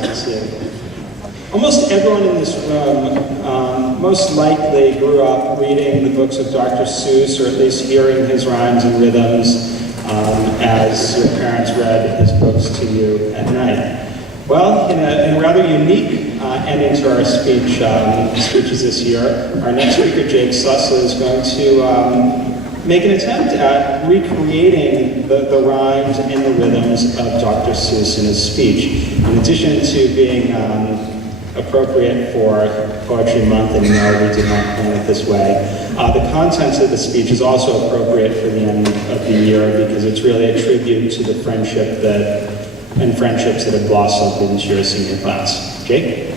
Nicely. Almost everyone in this room most likely grew up reading the books of Dr. Seuss, or at least hearing his rhymes and rhythms as your parents read his books to you at night. Well, in a rather unique ending to our speeches this year, our next speaker, Jake Sussler, is going to make an attempt at recreating the rhymes and the rhythms of Dr. Seuss in his speech. In addition to being appropriate for Poetry Month, and no, we did not plan it this way, the contents of the speech is also appropriate for the end of the year because it's really a tribute to the friendships that have blossomed in this year's senior class. Jake?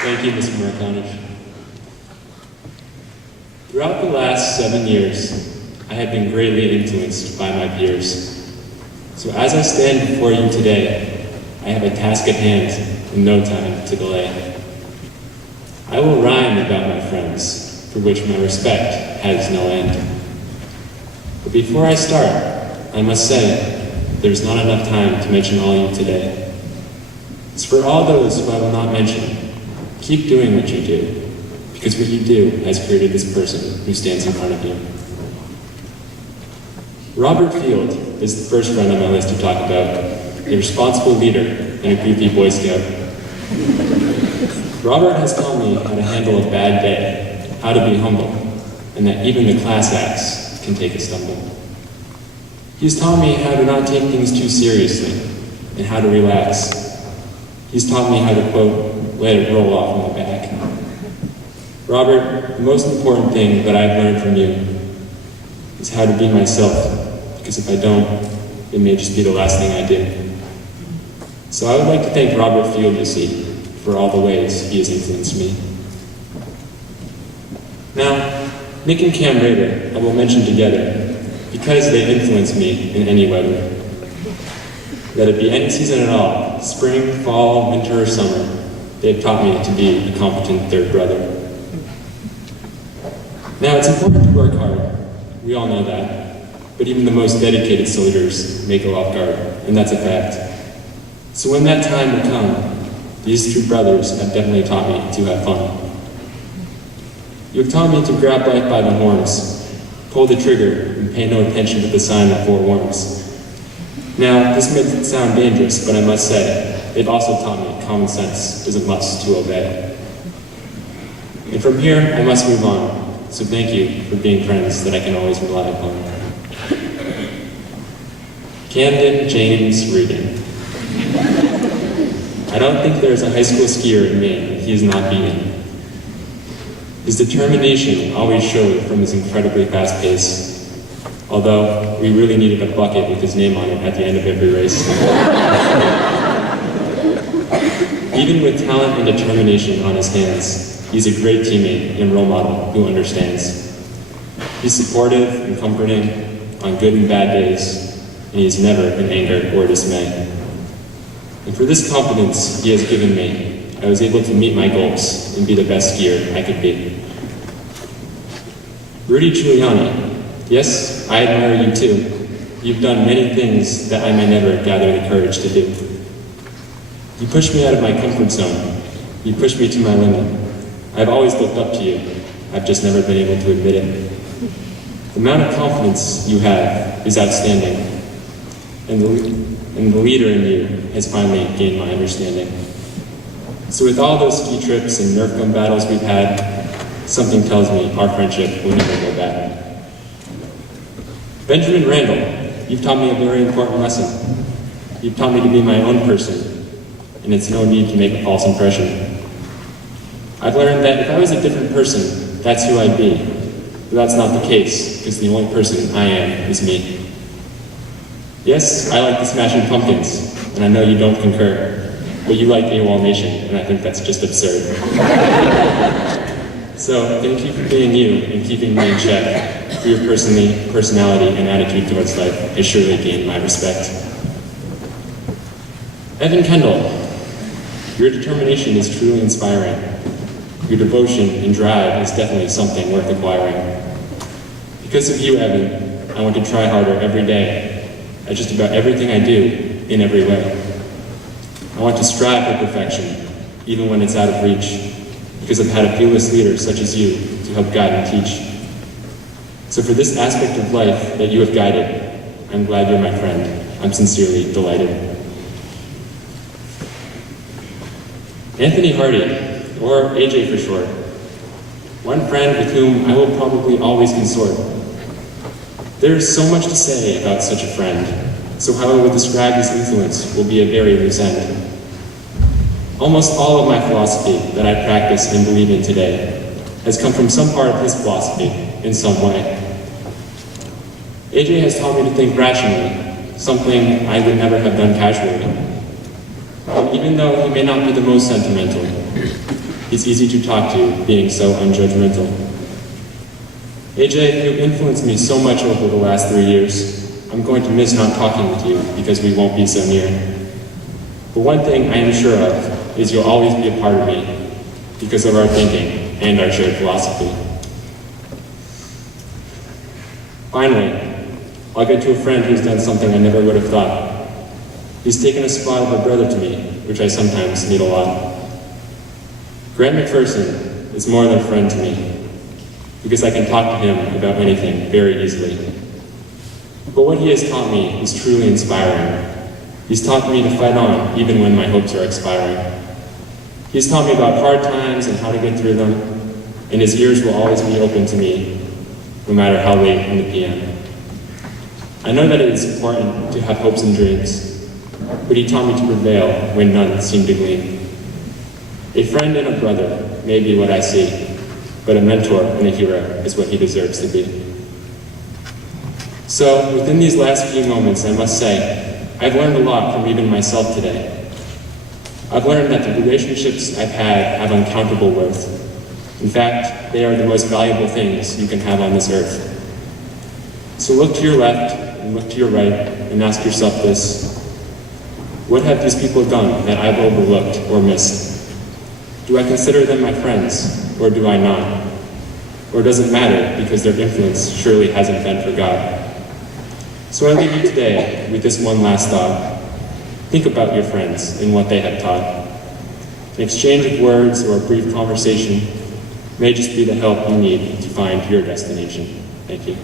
Thank you, Mr. Markonish. Throughout the last 7 years, I have been greatly influenced by my peers. So as I stand before you today, I have a task at hand and no time to delay. I will rhyme about my friends, for which my respect has no end. But before I start, I must say, there's not enough time to mention all you today. It's for all those who I will not mention. Keep doing what you do, because what you do has created this person who stands in front of you. Robert Field is the first friend on my list to talk about, a responsible leader and a goofy Boy Scout. Robert has taught me how to handle a bad day, how to be humble, and that even the class acts can take a stumble. He's taught me how to not take things too seriously and how to relax. He's taught me how to, quote, let it roll off my back. Robert, the most important thing that I've learned from you is how to be myself, because if I don't, it may just be the last thing I do. So I would like to thank Robert Field, you see, for all the ways he has influenced me. Now, Nick and Cam Rader, I will mention together, because they influence me in any weather. Let it be any season at all, spring, fall, winter, or summer, they have taught me to be a competent third brother. Now, it's important to work hard. We all know that. But even the most dedicated soldiers may go off guard, and that's a fact. So when that time will come, these two brothers have definitely taught me to have fun. You have taught me to grab life by the horns, pull the trigger, and pay no attention to the sign that forewarns. Now, this may sound dangerous, but I must say, it also taught me common sense is a must to obey. And from here, I must move on, so thank you for being friends that I can always rely upon. Camden James Regan. I don't think there's a high school skier in Maine he is not beaten. His determination always showed from his incredibly fast pace, although we really needed a bucket with his name on it at the end of every race. Even with talent and determination on his hands, he's a great teammate and role model who understands. He's supportive and comforting on good and bad days, and he's never in anger or dismay. And for this confidence he has given me, I was able to meet my goals and be the best skier I could be. Rudy Giuliani, yes, I admire you too. You've done many things that I may never gather the courage to do. You pushed me out of my comfort zone. You pushed me to my limit. I've always looked up to you. I've just never been able to admit it. The amount of confidence you have is outstanding, and the leader in you has finally gained my understanding. So with all those ski trips and Nerf gun battles we've had, something tells me our friendship will never go bad. Benjamin Randall, you've taught me a very important lesson. You've taught me to be my own person, and it's no need to make a false impression. I've learned that if I was a different person, that's who I'd be. But that's not the case, because the only person I am is me. Yes, I like the Smashing Pumpkins, and I know you don't concur, but you like AWOL Nation, and I think that's just absurd. So, thank you for being you and keeping me in check. For your personality and attitude towards life has surely gained my respect. Evan Kendall. Your determination is truly inspiring. Your devotion and drive is definitely something worth acquiring. Because of you, Evan, I want to try harder every day at just about everything I do in every way. I want to strive for perfection, even when it's out of reach, because I've had a fearless leader such as you to help guide and teach. So for this aspect of life that you have guided, I'm glad you're my friend. I'm sincerely delighted. Anthony Hardy, or AJ for short, one friend with whom I will probably always consort. There is so much to say about such a friend, so how I will describe his influence will be a very loose end. Almost all of my philosophy that I practice and believe in today has come from some part of his philosophy in some way. AJ has taught me to think rationally, something I would never have done casually. And even though he may not be the most sentimental, he's easy to talk to, being so unjudgmental. AJ, you influenced me so much over the last 3 years. I'm going to miss not talking with you because we won't be so near. But one thing I am sure of is you'll always be a part of me because of our thinking and our shared philosophy. Finally, I'll get to a friend who's done something I never would have thought. He's taken a spot of a brother to me, which I sometimes need a lot. Grant McPherson is more than a friend to me, because I can talk to him about anything very easily. But what he has taught me is truly inspiring. He's taught me to fight on even when my hopes are expiring. He's taught me about hard times and how to get through them, and his ears will always be open to me, no matter how late in the PM. I know that it is important to have hopes and dreams, but he taught me to prevail when none seemed to gleam. A friend and a brother may be what I see, but a mentor and a hero is what he deserves to be. So, within these last few moments, I must say, I've learned a lot from even myself today. I've learned that the relationships I've had have uncountable worth. In fact, they are the most valuable things you can have on this earth. So look to your left and look to your right and ask yourself this: what have these people done that I've overlooked or missed? Do I consider them my friends, or do I not? Or does it matter because their influence surely hasn't been for God? So I leave you today with this one last thought. Think about your friends and what they have taught. An exchange of words or a brief conversation may just be the help you need to find your destination. Thank you.